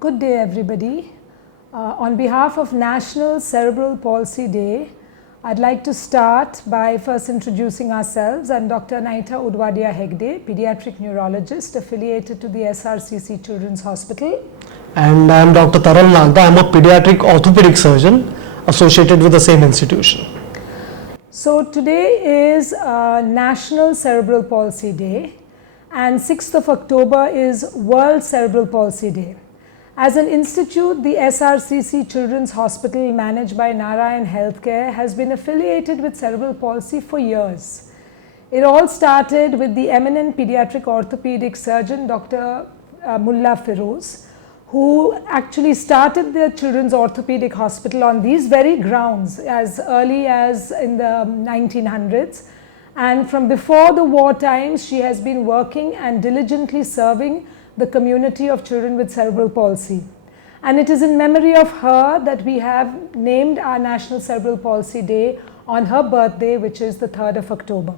Good day everybody. On behalf of National Cerebral Palsy Day, I'd like to start by first introducing ourselves. I'm Dr. Anaita Hegde, Paediatric Neurologist affiliated to the SRCC Children's Hospital. And I'm Dr. Taral Nagda. I'm a Paediatric Orthopaedic Surgeon associated with the same institution. So today is National Cerebral Palsy Day and 6th of October is World Cerebral Palsy Day. As an institute, the SRCC Children's Hospital managed by Narayana Healthcare has been affiliated with cerebral palsy for years. It all started with the eminent pediatric orthopedic surgeon Dr. Mullah Feroz, who actually started the Children's Orthopedic Hospital on these very grounds as early as in the 1900s. And from before the war times, she has been working and diligently serving the community of children with cerebral palsy. And it is in memory of her that we have named our National Cerebral Palsy Day on her birthday, which is the 3rd of October.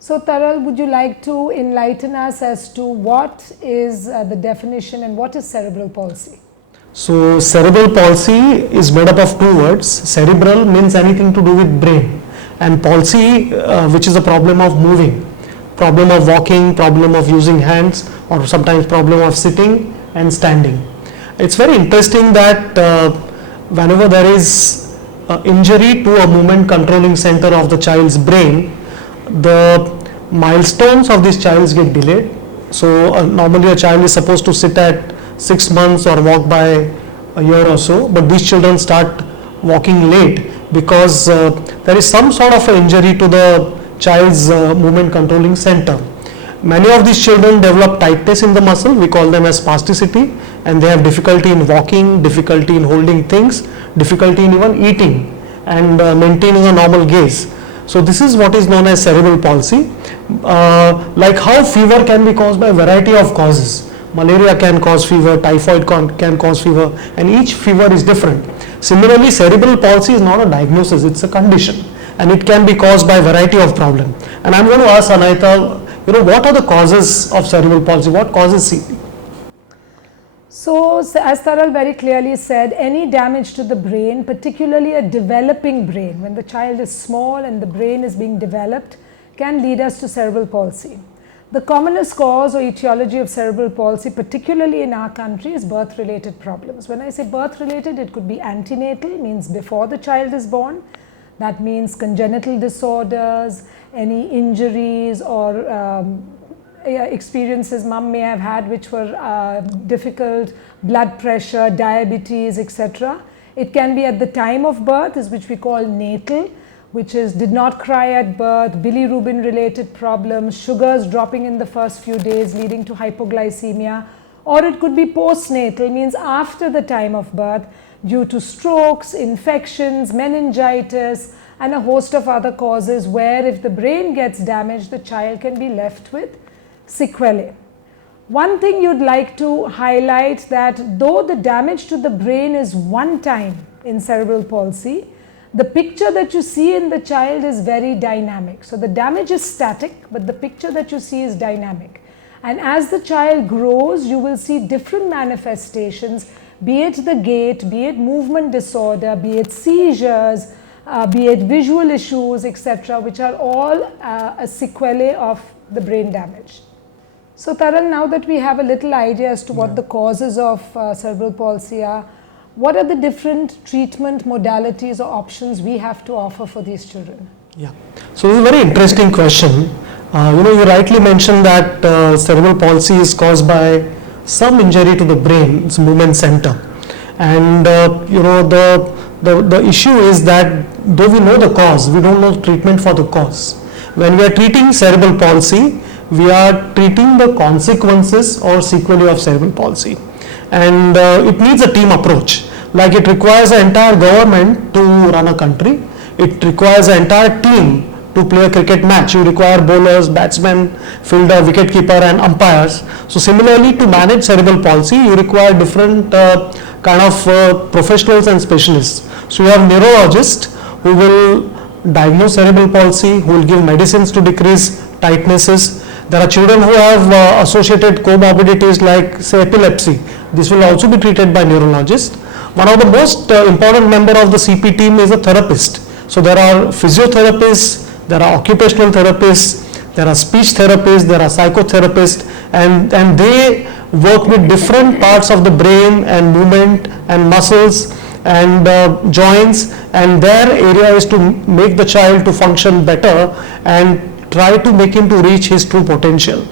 So Taral, would you like to enlighten us as to what is the definition and what is cerebral palsy? So cerebral palsy is made up of two words. Cerebral means anything to do with brain, and palsy which is a problem of moving, problem of walking, problem of using hands, or sometimes problem of sitting and standing. It's very interesting that whenever there is injury to a movement controlling center of the child's brain, the milestones of these childs get delayed. So normally a child is supposed to sit at 6 months or walk by a year or so, but these children start walking late because there is some sort of an injury to the child's movement controlling center. Many of these children develop tightness in the muscle, we call them as spasticity, and they have difficulty in walking, difficulty in holding things, difficulty in even eating and maintaining a normal gaze. So this is what is known as cerebral palsy. Like how fever can be caused by a variety of causes. Malaria can cause fever, typhoid can cause fever, and each fever is different. Similarly, cerebral palsy is not a diagnosis, it's a condition, and it can be caused by a variety of problems. And I'm going to ask Anaita, what are the causes of cerebral palsy? What causes CP? So as Taral very clearly said, any damage to the brain, particularly a developing brain, when the child is small and the brain is being developed, can lead us to cerebral palsy. The commonest cause or etiology of cerebral palsy, particularly in our country, is birth-related problems. When I say birth-related, it could be antenatal, means before the child is born. That means congenital disorders, any injuries or experiences mom may have had which were difficult, blood pressure, diabetes, etc. It can be at the time of birth, is which we call natal, which is did not cry at birth, bilirubin related problems, sugars dropping in the first few days leading to hypoglycemia, or it could be postnatal, means after the time of birth, due to strokes, infections, meningitis, and a host of other causes where if the brain gets damaged, the child can be left with sequelae. One thing you'd like to highlight that though the damage to the brain is one time in cerebral palsy, the picture that you see in the child is very dynamic. So the damage is static, but the picture that you see is dynamic. And as the child grows, you will see different manifestations, be it the gait, be it movement disorder, be it seizures, be it visual issues, etc., which are all a sequelae of the brain damage. So Taral, now that we have a little idea as to what the causes of cerebral palsy are, what are the different treatment modalities or options we have to offer for these children? Yeah, so this is a very interesting question. You rightly mentioned that cerebral palsy is caused by some injury to the brain, its movement center. And the issue is that though we know the cause, we don't know treatment for the cause. When we are treating cerebral palsy, we are treating the consequences or sequelae of cerebral palsy. And it needs a team approach. Like it requires an entire government to run a country. It requires an entire team to play a cricket match. You require bowlers, batsmen, fielder, wicketkeeper and umpires. So similarly, to manage cerebral palsy, you require different kind of professionals and specialists. So you have neurologists who will diagnose cerebral palsy, who will give medicines to decrease tightnesses. There are children who have associated comorbidities like say epilepsy. This will also be treated by neurologists. One of the most important member of the CP team is a therapist. So there are physiotherapists, there are occupational therapists, there are speech therapists, there are psychotherapists, and they work with different parts of the brain and movement and muscles and joints, and their area is to make the child to function better and try to make him to reach his true potential.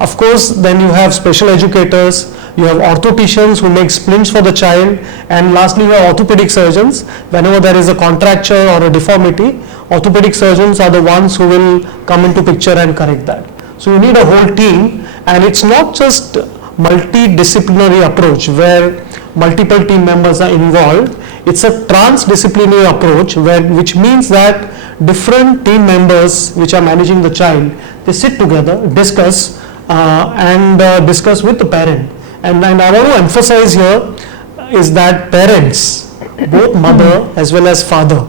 Of course, then you have special educators, you have orthoticians who make splints for the child, and lastly you have orthopedic surgeons. Whenever there is a contracture or a deformity, orthopedic surgeons are the ones who will come into picture and correct that. So you need a whole team, and it's not just multidisciplinary approach where multiple team members are involved. It's a transdisciplinary approach which means that different team members which are managing the child, they sit together, discuss discuss with the parent. And I want to emphasize here is that parents, both mother as well as father,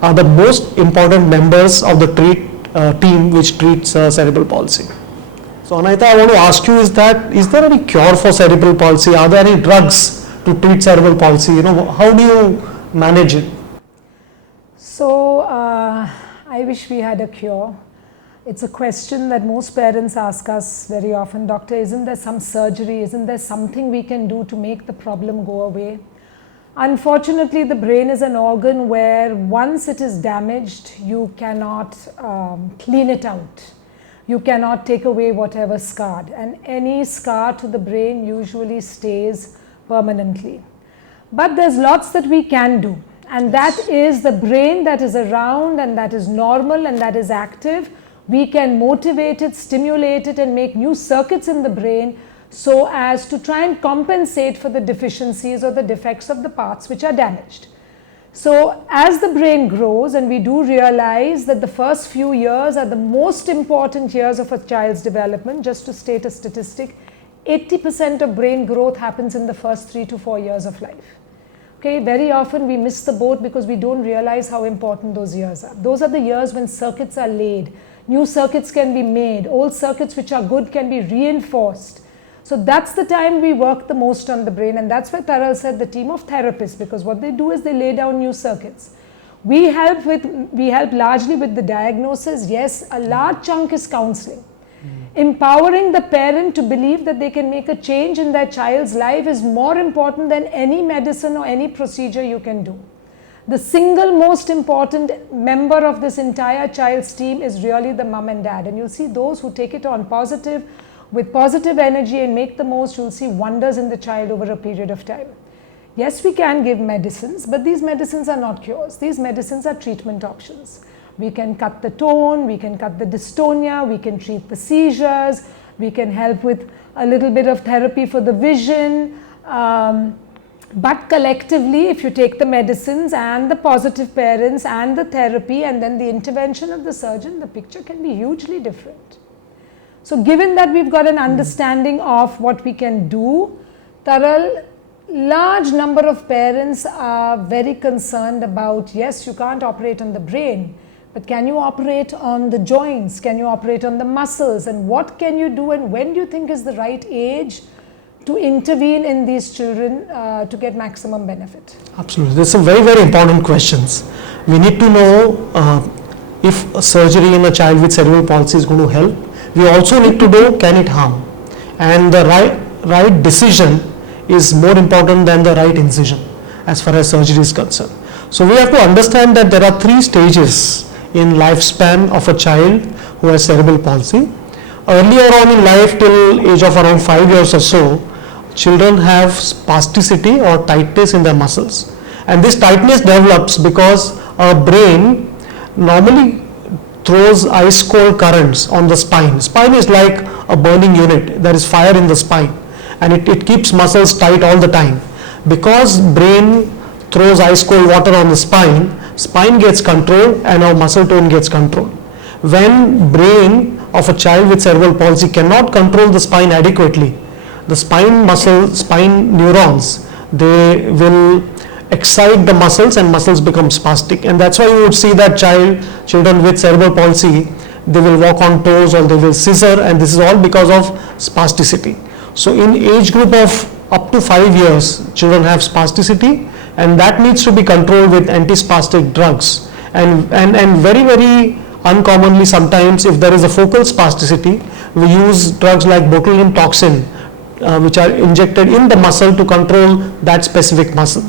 are the most important members of the team which treats cerebral palsy. So Anaita, I want to ask you is there any cure for cerebral palsy? Are there any drugs to treat cerebral palsy? How do you manage it? So I wish we had a cure. It's a question that most parents ask us very often, doctor, isn't there some surgery, isn't there something we can do to make the problem go away? Unfortunately, the brain is an organ where once it is damaged, you cannot clean it out. You cannot take away whatever scarred, and any scar to the brain usually stays permanently. But there's lots that we can do, and that is the brain that is around and that is normal and that is active. We can motivate it, stimulate it, and make new circuits in the brain so as to try and compensate for the deficiencies or the defects of the parts which are damaged. So as the brain grows, and we do realize that the first few years are the most important years of a child's development, just to state a statistic, 80% of brain growth happens in the first 3 to 4 years of life. Okay, very often we miss the boat because we don't realize how important those years are. Those are the years when circuits are laid, new circuits can be made, old circuits which are good can be reinforced. So that's the time we work the most on the brain, and that's why Taral said the team of therapists, because what they do is they lay down new circuits. We help largely with the diagnosis. Yes, a large chunk is counseling. Empowering the parent to believe that they can make a change in their child's life is more important than any medicine or any procedure you can do. The single most important member of this entire child's team is really the mom and dad, and you'll see those who take it on positive, with positive energy and make the most, you'll see wonders in the child over a period of time. Yes, we can give medicines, but these medicines are not cures. These medicines are treatment options. We can cut the tone, we can cut the dystonia, we can treat the seizures, we can help with a little bit of therapy for the vision. But collectively, if you take the medicines and the positive parents and the therapy and then the intervention of the surgeon, the picture can be hugely different. So given that we've got an understanding of what we can do, Taral, large number of parents are very concerned about, yes, you can't operate on the brain, but can you operate on the joints? Can you operate on the muscles? And what can you do, and when do you think is the right age to intervene in these children to get maximum benefit? Absolutely. These are very, very important questions. We need to know if a surgery in a child with cerebral palsy is going to help. We also need to know, can it harm? And the right decision is more important than the right incision as far as surgery is concerned. So we have to understand that there are 3 stages in lifespan of a child who has cerebral palsy. Earlier on in life, till age of around 5 years or so, children have spasticity or tightness in their muscles, and this tightness develops because our brain normally throws ice cold currents on the spine. Spine is like a burning unit. There is fire in the spine, and it keeps muscles tight all the time. Because brain throws ice cold water on the spine gets controlled and our muscle tone gets controlled. When brain of a child with cerebral palsy cannot control the spine adequately, the spine neurons, they will excite the muscles and muscles become spastic, and that's why you would see that children with cerebral palsy, they will walk on toes or they will scissor, and this is all because of spasticity. So in age group of up to 5 years, children have spasticity, and that needs to be controlled with antispastic drugs. And very, very uncommonly sometimes, if there is a focal spasticity, we use drugs like botulinum toxin, which are injected in the muscle to control that specific muscle.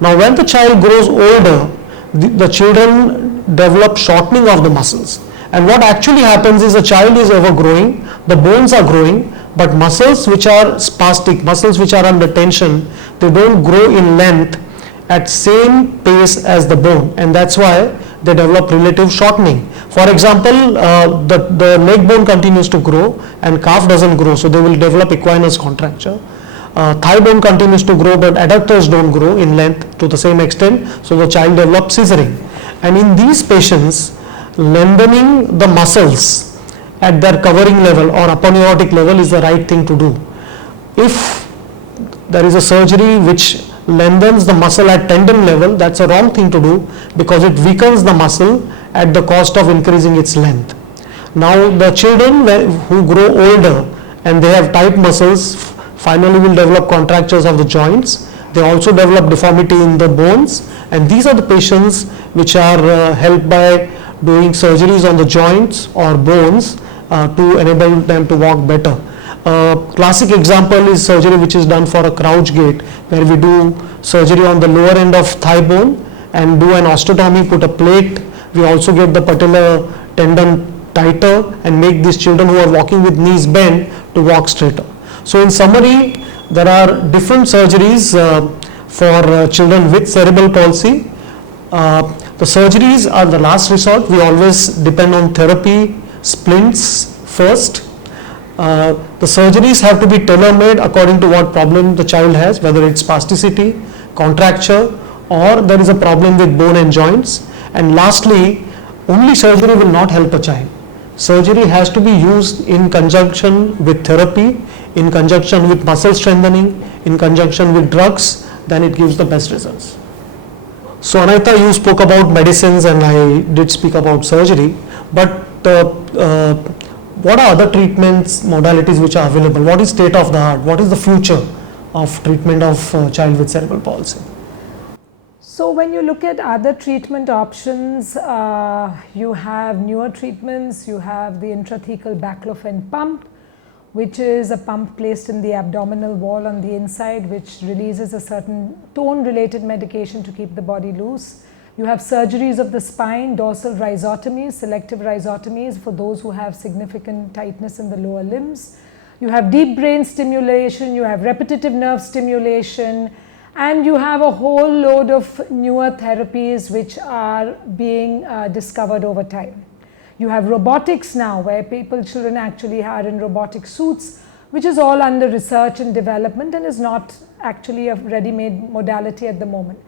Now when the child grows older, the children develop shortening of the muscles, and what actually happens is the child is ever growing, the bones are growing, but muscles which are spastic, muscles which are under tension, they don't grow in length at same pace as the bone, and that's why they develop relative shortening. For example, the leg bone continues to grow and calf doesn't grow, so they will develop equinus contracture. Thigh bone continues to grow, but adductors don't grow in length to the same extent, so the child develops scissoring. And in these patients, lengthening the muscles at their covering level or aponeurotic level is the right thing to do. If there is a surgery which lengthens the muscle at tendon level, that's a wrong thing to do, because it weakens the muscle at the cost of increasing its length. Now the children who grow older and they have tight muscles finally will develop contractures of the joints. They also develop deformity in the bones, and these are the patients which are helped by doing surgeries on the joints or bones to enable them to walk better. Classic example is surgery which is done for a crouch gait, where we do surgery on the lower end of thigh bone and do an osteotomy, put a plate. We also get the patellar tendon tighter and make these children who are walking with knees bent to walk straighter. So in summary, there are different surgeries for children with cerebral palsy. The surgeries are the last resort. We always depend on therapy, splints first. The surgeries have to be tailor-made according to what problem the child has, whether it's spasticity, contracture, or there is a problem with bone and joints. And lastly, only surgery will not help a child. Surgery has to be used in conjunction with therapy, in conjunction with muscle strengthening, in conjunction with drugs, then it gives the best results. So Anaita, you spoke about medicines and I did speak about surgery, but what are other treatments, modalities which are available? What is state of the art? What is the future of treatment of child with cerebral palsy? So when you look at other treatment options, you have newer treatments. You have the intrathecal baclofen pump, which is a pump placed in the abdominal wall on the inside, which releases a certain tone-related medication to keep the body loose. You have surgeries of the spine, dorsal rhizotomies, selective rhizotomies for those who have significant tightness in the lower limbs. You have deep brain stimulation, you have repetitive nerve stimulation, and you have a whole load of newer therapies which are being discovered over time. You have robotics now, where children actually are in robotic suits, which is all under research and development and is not actually a ready-made modality at the moment.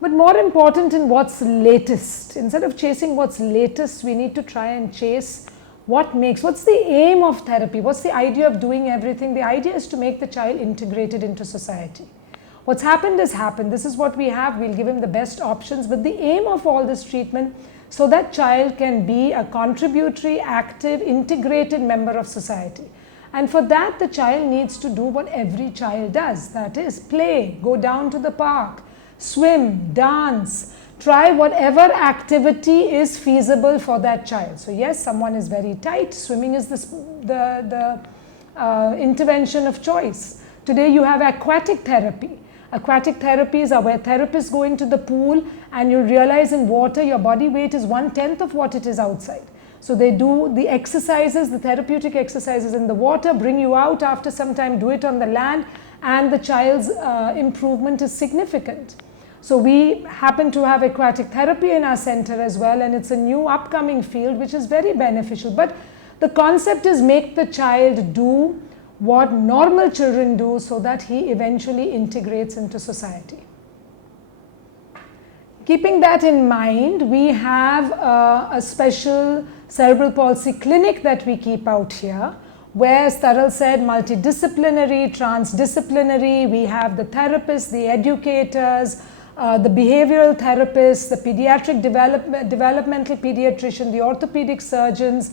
But more important in what's latest. Instead of chasing what's latest, we need to try and chase what's the aim of therapy? What's the idea of doing everything? The idea is to make the child integrated into society. What's happened is happened. This is what we have. We'll give him the best options. But the aim of all this treatment, so that child can be a contributory, active, integrated member of society. And for that, the child needs to do what every child does. That is, play, go down to the park, swim, dance, try whatever activity is feasible for that child. So yes, someone is very tight, swimming is the intervention of choice. Today you have aquatic therapy. Aquatic therapies are where therapists go into the pool and you realize in water your body weight is 1/10 of what it is outside. So they do the exercises, the therapeutic exercises in the water, bring you out after some time, do it on the land, and the child's improvement is significant. So we happen to have aquatic therapy in our center as well, and it's a new upcoming field which is very beneficial. But the concept is make the child do what normal children do so that he eventually integrates into society. Keeping that in mind, we have a special cerebral palsy clinic that we keep out here, where, as Taral said, multidisciplinary, transdisciplinary, we have the therapists, the educators, the behavioral therapists, the pediatric developmental pediatrician, the orthopedic surgeons,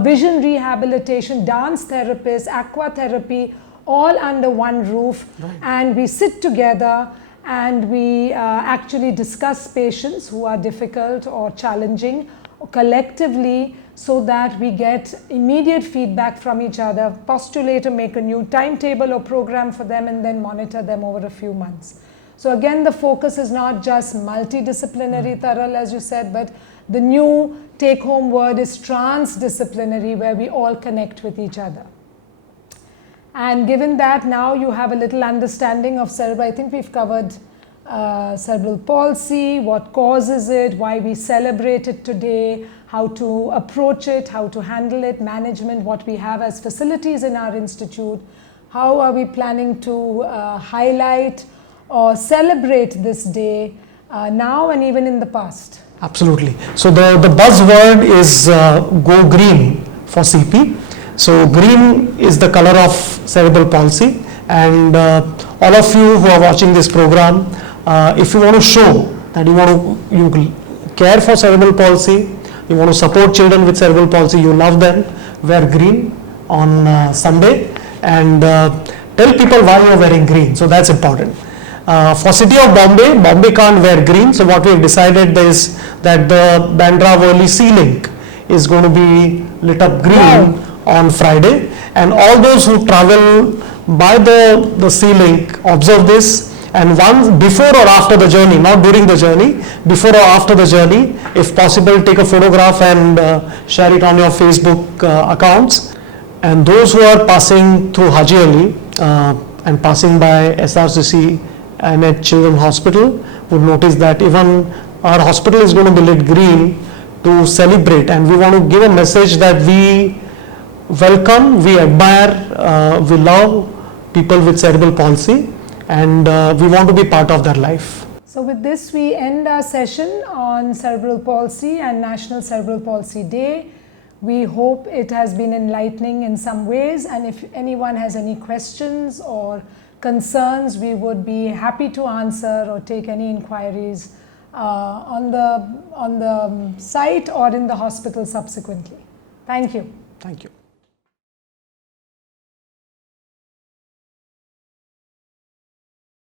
vision rehabilitation, dance therapists, aqua therapy, all under one roof. Right. And we sit together and we actually discuss patients who are difficult or challenging collectively, so that we get immediate feedback from each other, postulate or make a new timetable or program for them, and then monitor them over a few months. So again, the focus is not just multidisciplinary, Taral, as you said, but the new take-home word is transdisciplinary, where we all connect with each other. And given that now you have a little understanding of cerebral, I think we've covered cerebral palsy, what causes it, why we celebrate it today, how to approach it, how to handle it, management, what we have as facilities in our institute, how are we planning to highlight or celebrate this day now and even in the past. Absolutely. So the buzzword is go green for CP. So green is the color of cerebral palsy, and all of you who are watching this program, if you want to show that you care for cerebral palsy, you want to support children with cerebral palsy, you love them, wear green on Sunday, and tell people why you are wearing green. So that's important. For city of Bombay can't wear green. So what we have decided is that the Bandra Worli Sea Link is going to be lit up green on Friday, and all those who travel by the sea link observe this, and once before or after the journey, not during the journey, before or after the journey, if possible, take a photograph and share it on your Facebook accounts. And those who are passing through Haji Ali and passing by SRCC and at Children's Hospital would notice that even our hospital is going to be lit green to celebrate, and we want to give a message that we welcome, we admire, we love people with cerebral palsy, and we want to be part of their life. So with this, we end our session on cerebral palsy and National Cerebral Palsy Day. We hope it has been enlightening in some ways, and if anyone has any questions or concerns, we would be happy to answer or take any inquiries on the site or in the hospital subsequently. Thank you. Thank you.